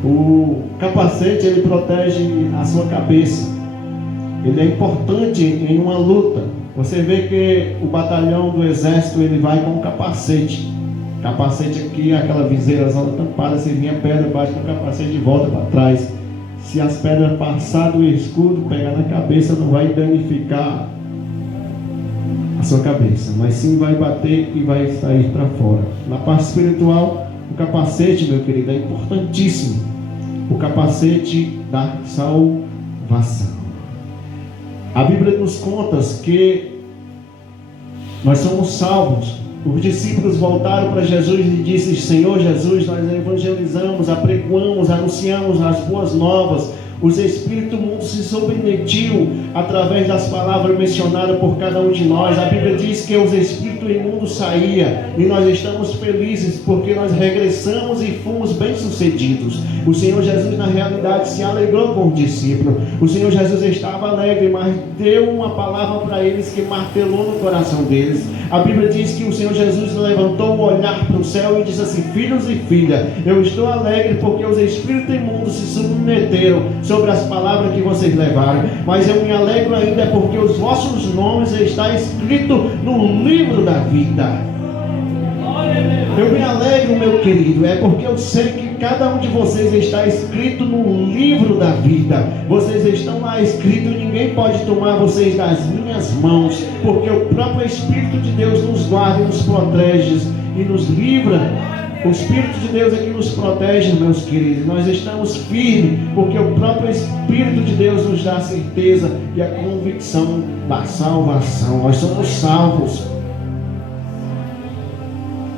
O capacete, ele protege a sua cabeça. Ele é importante em uma luta. Você vê que o batalhão do exército, ele vai com um capacete. Capacete aqui, aquela viseira zona tampada. Se vinha pedra, bate com o capacete de volta para trás. Se as pedras passar do escudo, pegar na cabeça, não vai danificar a sua cabeça, mas sim vai bater e vai sair para fora. Na parte espiritual, o capacete, meu querido, é importantíssimo. O capacete da salvação. A Bíblia nos conta que nós somos salvos. Os discípulos voltaram para Jesus e disseram: Senhor Jesus, nós evangelizamos, apregoamos, anunciamos as boas novas. Os espíritos do mundo se submetiu através das palavras mencionadas por cada um de nós. A Bíblia diz que os espíritos imundos saíam, e nós estamos felizes porque nós regressamos e fomos bem-sucedidos. O Senhor Jesus, na realidade, se alegrou com os discípulos. O Senhor Jesus estava alegre, mas deu uma palavra para eles que martelou no coração deles. A Bíblia diz que o Senhor Jesus levantou o olhar para o céu e disse assim: filhos e filhas, eu estou alegre porque os espíritos imundos se submeteram sobre as palavras que vocês levaram, mas eu me alegro ainda porque os vossos nomes estão escritos no livro da vida. Eu me alegro, meu querido, é porque eu sei que cada um de vocês está escrito no livro da vida. Vocês estão lá escritos, ninguém pode tomar vocês das minhas mãos, porque o próprio Espírito de Deus nos guarda e nos protege e nos livra. O Espírito de Deus é que nos protege, meus queridos. Nós estamos firmes, porque o próprio Espírito de Deus nos dá a certeza e a convicção da salvação. Nós somos salvos.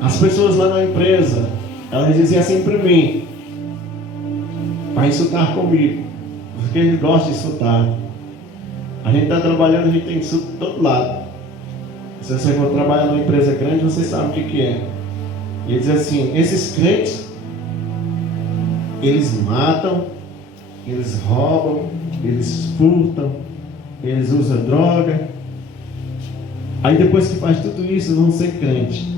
As pessoas lá na empresa, elas diziam assim para mim, para insultar comigo, porque eles gostam de insultar. A gente está trabalhando, a gente tem insulto de todo lado. Se você for trabalhar numa empresa grande, você sabe o que é. E ele diz assim: esses crentes, eles matam, eles roubam, eles furtam, eles usam droga. Aí depois que faz tudo isso, vão ser crente.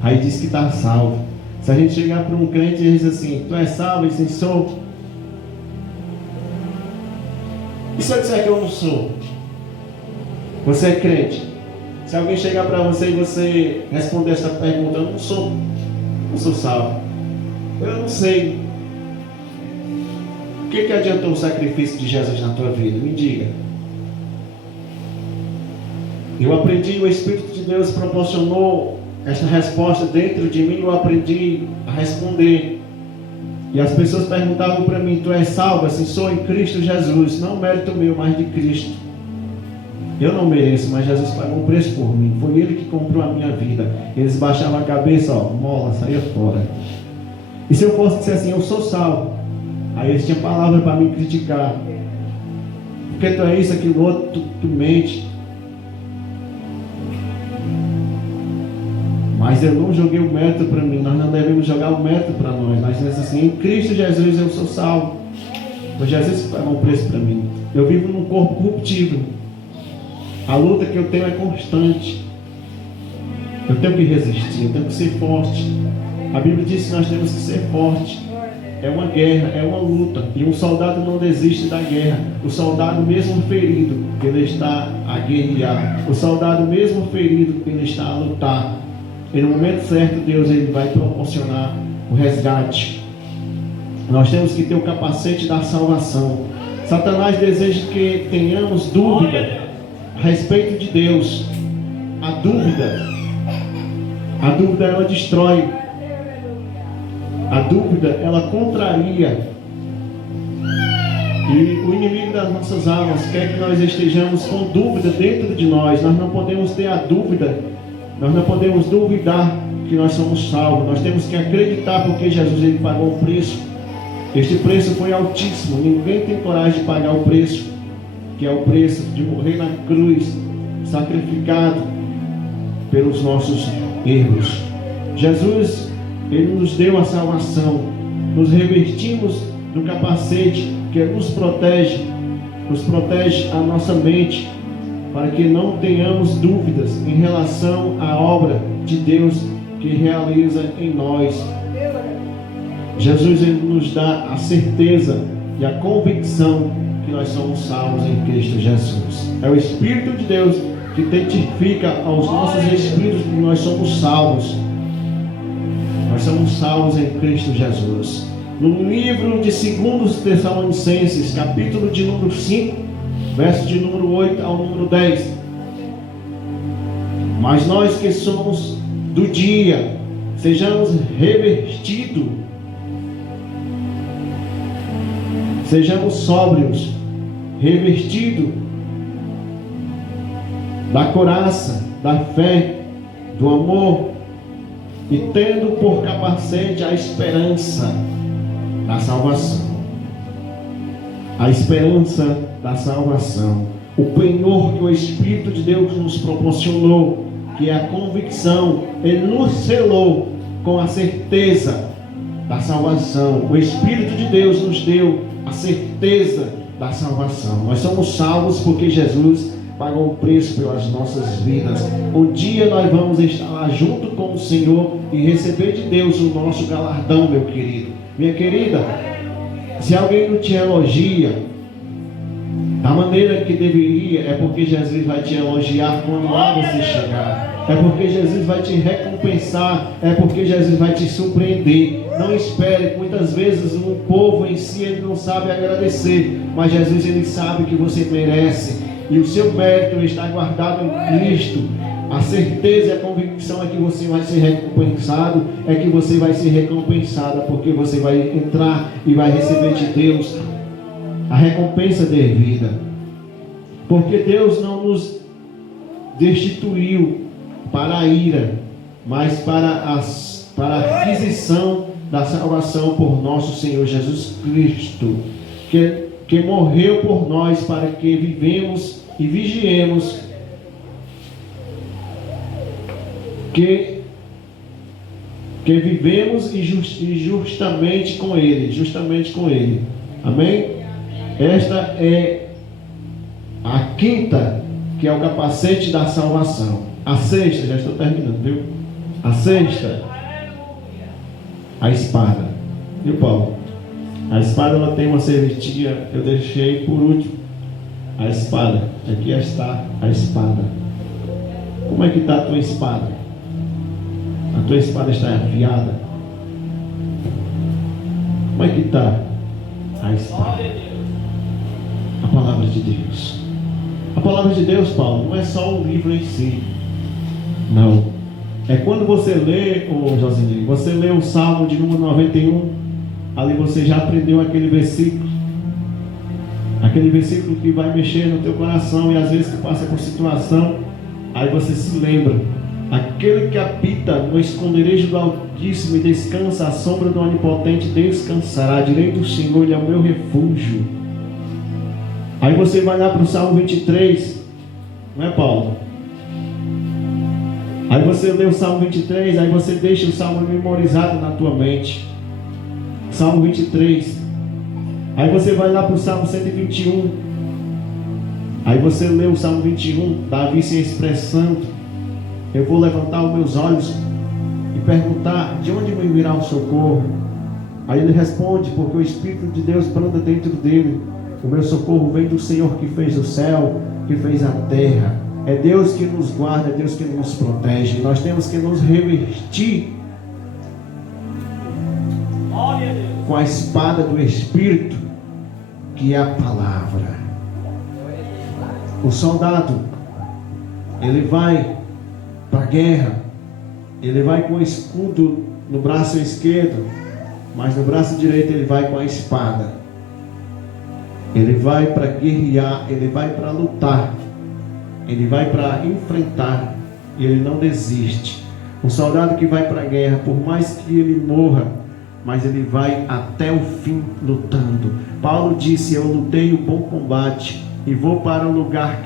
Aí diz que está salvo. Se a gente chegar para um crente e diz assim: tu és salvo? E assim: sou. E se eu disser que eu não sou? Você é crente? Se alguém chegar para você e você responder essa pergunta: eu não sou salvo, eu não sei. O que adiantou o sacrifício de Jesus na tua vida? Me diga. Eu aprendi, o Espírito de Deus proporcionou esta resposta dentro de mim, eu aprendi a responder. E as pessoas perguntavam para mim: tu és salvo? Assim: sou em Cristo Jesus. Não mérito meu, mas de Cristo. Eu não mereço, mas Jesus pagou um preço por mim. Foi Ele que comprou a minha vida. Eles baixavam a cabeça, mola, saía fora. E se eu fosse dizer assim: eu sou salvo, aí eles tinham palavra para me criticar. Porque tu é isso, aquilo outro, tu mente. Mas eu não joguei o mérito para mim. Nós não devemos jogar o mérito para nós. Nós dizemos assim: em Cristo Jesus eu sou salvo. Foi Jesus que pagou um preço para mim. Eu vivo num corpo corruptível. A luta que eu tenho é constante. Eu tenho que resistir, eu tenho que ser forte. A Bíblia diz que nós temos que ser forte. É uma guerra, é uma luta. E um soldado não desiste da guerra. O soldado mesmo ferido, ele está a guerrear. O soldado mesmo ferido, ele está a lutar. E no momento certo, Deus ele vai proporcionar o resgate. Nós temos que ter o capacete da salvação. Satanás deseja que tenhamos dúvida a respeito de Deus. A dúvida ela destrói. A dúvida ela contraria. E o inimigo das nossas almas quer que nós estejamos com dúvida dentro de nós. Nós não podemos ter a dúvida. Nós não podemos duvidar que nós somos salvos. Nós temos que acreditar, porque Jesus ele pagou o preço. Este preço foi altíssimo. Ninguém tem coragem de pagar o preço, que é o preço de morrer na cruz, sacrificado pelos nossos erros. Jesus, ele nos deu a salvação. Nos revestimos do capacete que nos protege a nossa mente, para que não tenhamos dúvidas em relação à obra de Deus que realiza em nós. Jesus, ele nos dá a certeza e a convicção que nós somos salvos em Cristo Jesus. É o Espírito de Deus que testifica aos nossos espíritos que nós somos salvos. Nós somos salvos em Cristo Jesus. No livro de 2 Tessalonicenses, capítulo de número 5, verso de número 8 ao número 10. Mas nós que somos do dia, sejamos revestidos, sejamos sóbrios, revestidos da couraça, da fé, do amor, e tendo por capacete a esperança da salvação. A esperança da salvação. O penhor que o Espírito de Deus nos proporcionou, que é a convicção, ele nos selou com a certeza da salvação. O Espírito de Deus nos deu a certeza da salvação. Nós somos salvos porque Jesus pagou o preço pelas nossas vidas. Um dia nós vamos estar lá junto com o Senhor e receber de Deus o nosso galardão, meu querido. Minha querida, se alguém não te elogia da maneira que deveria, é porque Jesus vai te elogiar quando lá você chegar. É porque Jesus vai te recompensar. É porque Jesus vai te surpreender. Não espere. Muitas vezes o povo em si ele não sabe agradecer, mas Jesus ele sabe que você merece, e o seu mérito está guardado em Cristo. A certeza e a convicção é que você vai ser recompensado, é que você vai ser recompensada, porque você vai entrar e vai receber de Deus a recompensa devida. Porque Deus não nos destituiu para a ira, mas para a aquisição da salvação por nosso Senhor Jesus Cristo, que morreu por nós para que vivemos e vigiemos, que vivemos e justamente com Ele. Amém? Esta é a quinta, que é o capacete da salvação. A sexta, já estou terminando, viu? A sexta, a espada. Viu, Paulo? A espada, ela tem uma serventia, eu deixei por último. A espada, aqui está a espada. Como é que está a tua espada? A tua espada está afiada? Como é que está a espada? A palavra de Deus. A palavra de Deus, Paulo, não é só um livro em si. Não. É quando você lê, Josinei, você lê o Salmo de número 91, ali você já aprendeu aquele versículo. Aquele versículo que vai mexer no teu coração, e às vezes tu passa por situação, aí você se lembra. Aquele que habita no esconderijo do Altíssimo e descansa à sombra do Onipotente descansará. Direito do Senhor, Ele é o meu refúgio. Aí você vai lá para o Salmo 23, não é, Paulo? Aí você lê o Salmo 23, aí você deixa o Salmo memorizado na tua mente. Salmo 23. Aí você vai lá para o Salmo 121. Aí você lê o Salmo 21, Davi se expressando: eu vou levantar os meus olhos e perguntar, de onde me virá o socorro? Aí ele responde, porque o Espírito de Deus branda dentro dele. O meu socorro vem do Senhor que fez o céu, que fez a terra. É Deus que nos guarda, é Deus que nos protege. Nós temos que nos revestir com a espada do Espírito, que é a palavra. O soldado, ele vai para a guerra, ele vai com o escudo no braço esquerdo, mas no braço direito ele vai com a espada. Ele vai para guerrear, ele vai para lutar, ele vai para enfrentar, e ele não desiste. Um soldado que vai para a guerra, por mais que ele morra, mas ele vai até o fim lutando. Paulo disse: eu lutei o bom combate e vou para o lugar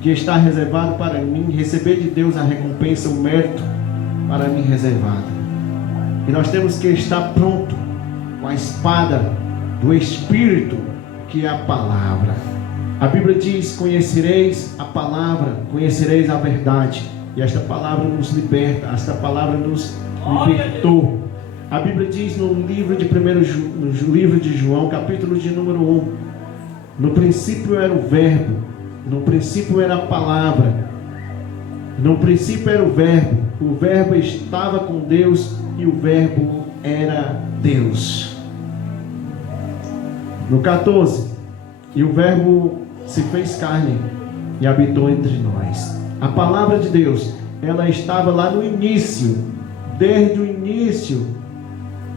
que está reservado para mim, receber de Deus a recompensa, o mérito para mim reservado. E nós temos que estar pronto com a espada do Espírito, que é a palavra. A Bíblia diz: conhecereis a palavra, conhecereis a verdade, E esta palavra nos liberta, esta palavra nos libertou. A Bíblia diz no livro de João, capítulo de número 1: no princípio era o verbo, no princípio era a palavra, no princípio era o verbo estava com Deus e o verbo era Deus. No 14: e o verbo se fez carne e habitou entre nós. A palavra de Deus, ela estava lá no início, desde o início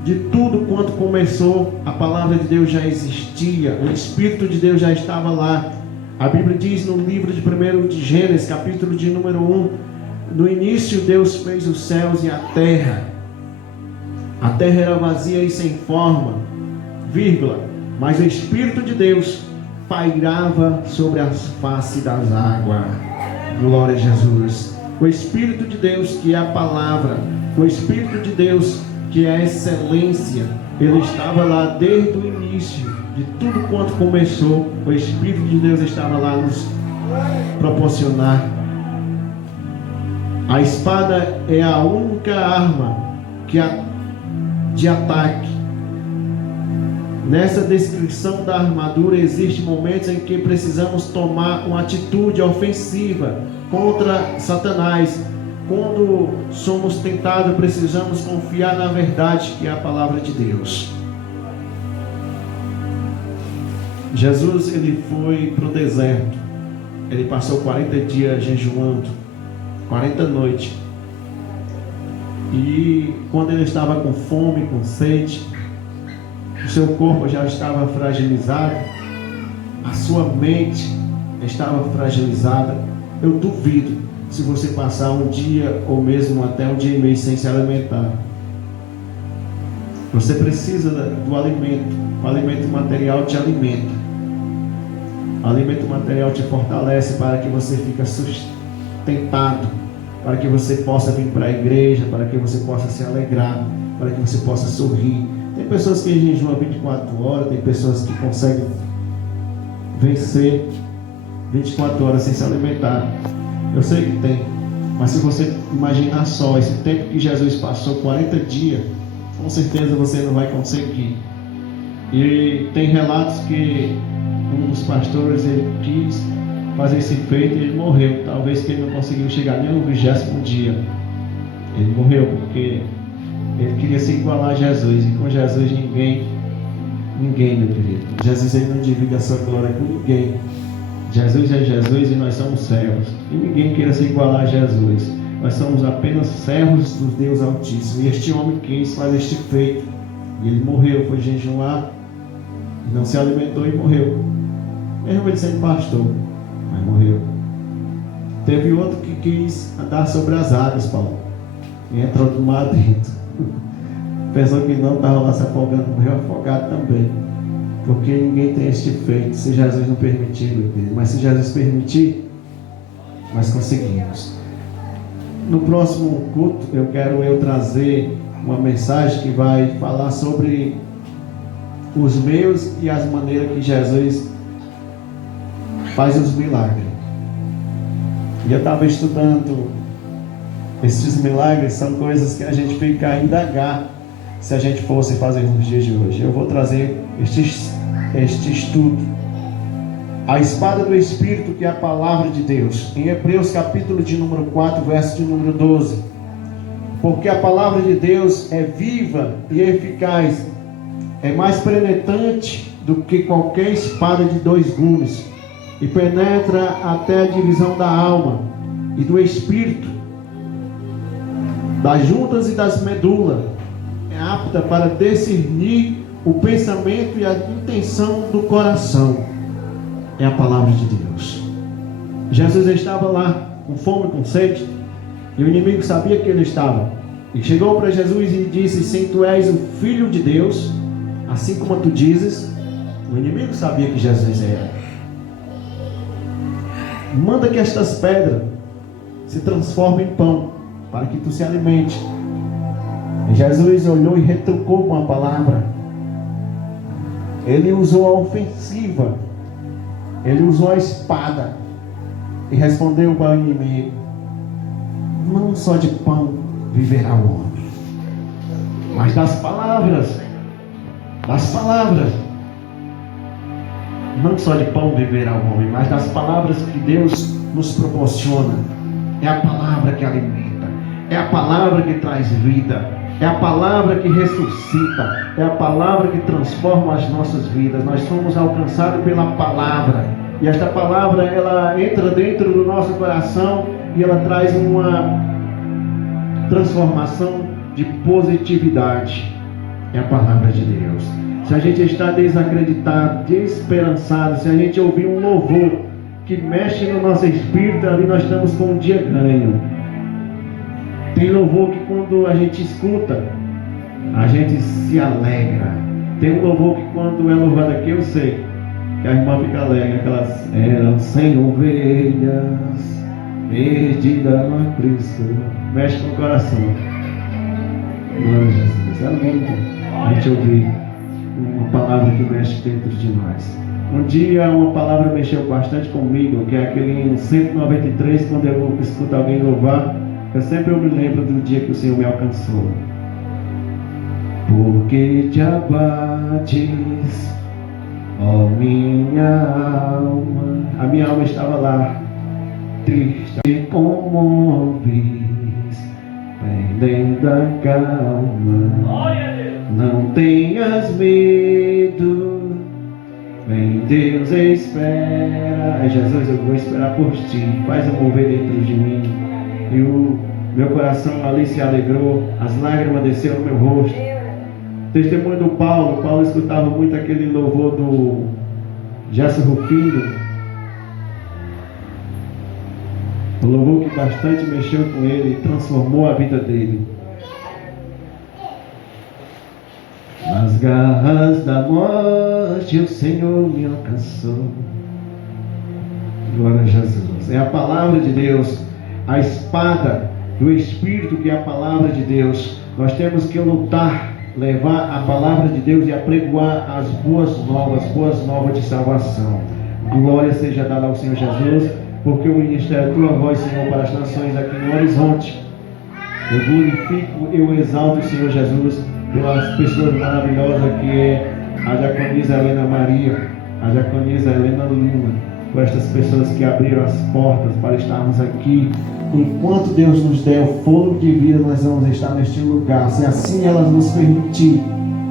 de tudo quanto começou. A palavra de Deus já existia, o Espírito de Deus já estava lá. A Bíblia diz no livro de 1 de Gênesis, capítulo de número 1: no início Deus fez os céus e a terra era vazia e sem forma, mas o Espírito de Deus pairava sobre a face das águas. Glória a Jesus. O Espírito de Deus, que é a palavra, o Espírito de Deus, que é a excelência, ele estava lá desde o início de tudo quanto começou. O Espírito de Deus estava lá nos proporcionar. A espada é a única arma de ataque. Nessa descrição da armadura existem momentos em que precisamos tomar uma atitude ofensiva contra Satanás. Quando somos tentados, precisamos confiar na verdade, que é a palavra de Deus. Jesus, ele foi para o deserto. Ele passou 40 dias jejuando, 40 noites. E quando ele estava com fome, com sede, o seu corpo já estava fragilizado, a sua mente estava fragilizada. Eu duvido se você passar um dia ou mesmo até um dia e meio sem se alimentar. Você precisa do alimento. O alimento material te alimenta. O alimento material te fortalece para que você fique sustentado, para que você possa vir para a igreja, para que você possa se alegrar, para que você possa sorrir. Tem pessoas que jejuam 24 horas, tem pessoas que conseguem vencer 24 horas sem se alimentar. Eu sei que tem, mas se você imaginar só esse tempo que Jesus passou, 40 dias, com certeza você não vai conseguir. E tem relatos que um dos pastores, ele quis fazer esse feito e ele morreu. Talvez que ele não conseguiu chegar nem no 20º dia. Ele morreu porque ele queria se igualar a Jesus, e com Jesus ninguém, meu querido. Jesus, ele não divide a sua glória com ninguém. Jesus é Jesus e nós somos servos. E ninguém queira se igualar a Jesus. Nós somos apenas servos do Deus Altíssimo. E este homem quis fazer este feito. E ele morreu, foi jejuar, não se alimentou e morreu. Mesmo ele sendo pastor, mas morreu. Teve outro que quis andar sobre as águas, Paulo, e entrou do mar dentro. Pensou que não, estava lá se afogando, morreu afogado também. Porque ninguém tem este feito, se Jesus não permitir, meu querido. Mas se Jesus permitir, nós conseguimos. No próximo culto, eu quero trazer uma mensagem que vai falar sobre os meios e as maneiras que Jesus faz os milagres. E eu estava estudando esses milagres, são coisas que a gente fica a indagar se a gente fosse fazer nos dias de hoje. Eu vou trazer este estudo. A espada do Espírito, que é a palavra de Deus. Em Hebreus capítulo de número 4, verso de número 12. Porque a palavra de Deus é viva e eficaz, é mais penetrante do que qualquer espada de 2 gumes, e penetra até a divisão da alma e do espírito, das juntas e das medulas, é apta para discernir o pensamento e a intenção do coração. É a palavra de Deus. Jesus estava lá com fome, com sede, e o inimigo sabia que ele estava, e chegou para Jesus e disse: se tu és o Filho de Deus, assim como tu dizes. O inimigo sabia que Jesus era. Manda que estas pedras se transformem em pão, para que tu se alimente. E Jesus olhou e retrucou com a palavra. Ele usou a ofensiva, ele usou a espada e respondeu para o inimigo. não só de pão viverá o homem, mas das palavras. Não só de pão viverá o homem, mas das palavras que Deus nos proporciona. É a palavra que alimenta, é a palavra que traz vida, é a palavra que ressuscita, é a palavra que transforma as nossas vidas. Nós somos alcançados pela palavra, e esta palavra, ela entra dentro do nosso coração e ela traz uma transformação de positividade. É a palavra de Deus. Se a gente está desacreditado, desesperançado, se a gente ouvir um louvor que mexe no nosso espírito, ali nós estamos com um dia ganho. Tem louvor que quando a gente escuta, a gente se alegra. Tem um louvor que quando é louvado aqui, eu sei que a irmã fica alegre. Aquelas eram 100 ovelhas perdidas no Cristo. Mexe com o coração. Não, Jesus, é lindo a gente ouvir uma palavra que mexe dentro de nós. Um dia uma palavra mexeu bastante comigo, que é aquele 193, quando eu escuto alguém louvar, eu me lembro do dia que o Senhor me alcançou. Porque te abates, ó minha alma. A minha alma estava lá, triste, te comoves, prendendo a calma. Não tenhas medo, vem Deus espera. Ai, Jesus, eu vou esperar por ti. Faz eu mover dentro de mim. E o meu coração ali se alegrou, as lágrimas desceram no meu rosto. Testemunho do Paulo. Paulo escutava muito aquele louvor do Gerson Rufino. O louvor que bastante mexeu com ele e transformou a vida dele. Nas garras da morte o Senhor me alcançou. Glória a Jesus. É a palavra de Deus, a espada do Espírito, que é a palavra de Deus. Nós temos que lutar, levar a palavra de Deus e apregoar as boas novas de salvação. Glória seja dada ao Senhor Jesus, porque o ministério é tua voz, Senhor, para as nações aqui no horizonte. Eu glorifico, eu exalto o Senhor Jesus pelas pessoas maravilhosas que é a diaconisa Helena Maria, a diaconisa Helena Lima, por estas pessoas que abriram as portas para estarmos aqui. Enquanto Deus nos der o fôlego de vida, nós vamos estar neste lugar. Se assim elas nos permitir,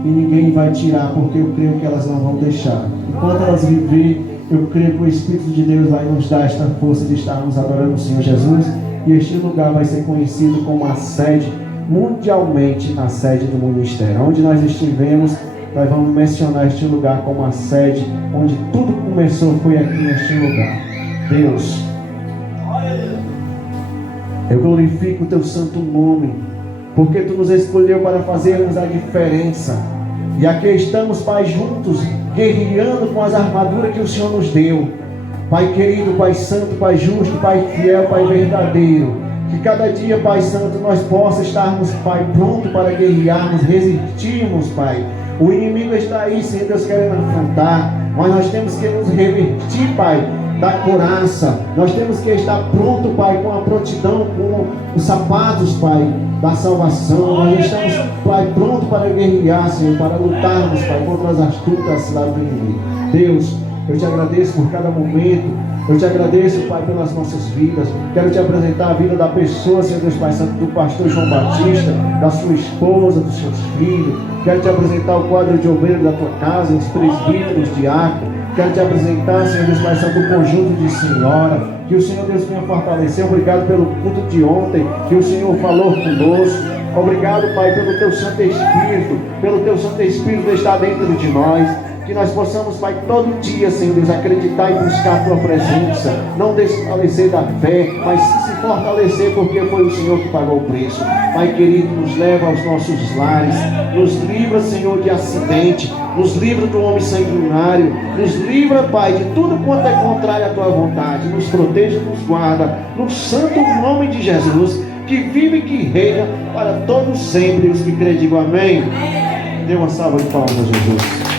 e ninguém vai tirar, porque eu creio que elas não vão deixar. Enquanto elas viverem, eu creio que o Espírito de Deus vai nos dar esta força de estarmos adorando o Senhor Jesus. E este lugar vai ser conhecido como a sede, mundialmente a sede do ministério. Onde nós estivemos, nós vamos mencionar este lugar como a sede, onde tudo começou, foi aqui neste lugar. Deus, eu glorifico o teu santo nome, porque tu nos escolheu para fazermos a diferença. E aqui estamos, Pai, juntos, guerreando com as armaduras que o Senhor nos deu. Pai querido, Pai santo, Pai justo, Pai fiel, Pai verdadeiro. Que cada dia, Pai santo, nós possamos estarmos, Pai, prontos para guerrearmos, resistirmos, Pai. O inimigo está aí, Senhor Deus, querendo afrontar, mas nós temos que nos revertir, Pai, da couraça. Nós temos que estar pronto, Pai, com a prontidão, com os sapatos, Pai, da salvação. Nós estamos, Pai, pronto para guerrear, Senhor, para lutarmos, Pai, contra as astutas cidades do inimigo. Deus, eu te agradeço por cada momento. Eu te agradeço, Pai, pelas nossas vidas. Quero te apresentar a vida da pessoa, Senhor Deus Pai Santo, do pastor João Batista, da sua esposa, dos seus filhos. Quero te apresentar o quadro de obreiro da tua casa, os presbíteros, diáconos. Quero te apresentar, Senhor Deus Pai Santo, o conjunto de senhora. Que o Senhor Deus venha fortalecer. Obrigado pelo culto de ontem, que o Senhor falou conosco. Obrigado, Pai, pelo teu Santo Espírito. Pelo teu Santo Espírito estar dentro de nós. Que nós possamos, Pai, todo dia, Senhor Deus, acreditar e buscar a tua presença. Não desfalecer da fé, mas se fortalecer, porque foi o Senhor que pagou o preço. Pai querido, nos leva aos nossos lares. Nos livra, Senhor, de acidente. Nos livra do homem sanguinário. Nos livra, Pai, de tudo quanto é contrário à tua vontade. Nos proteja, nos guarda. No santo nome de Jesus, que vive e que reina para todos sempre. Os que creem, digam amém. Dê uma salva de palmas a Jesus.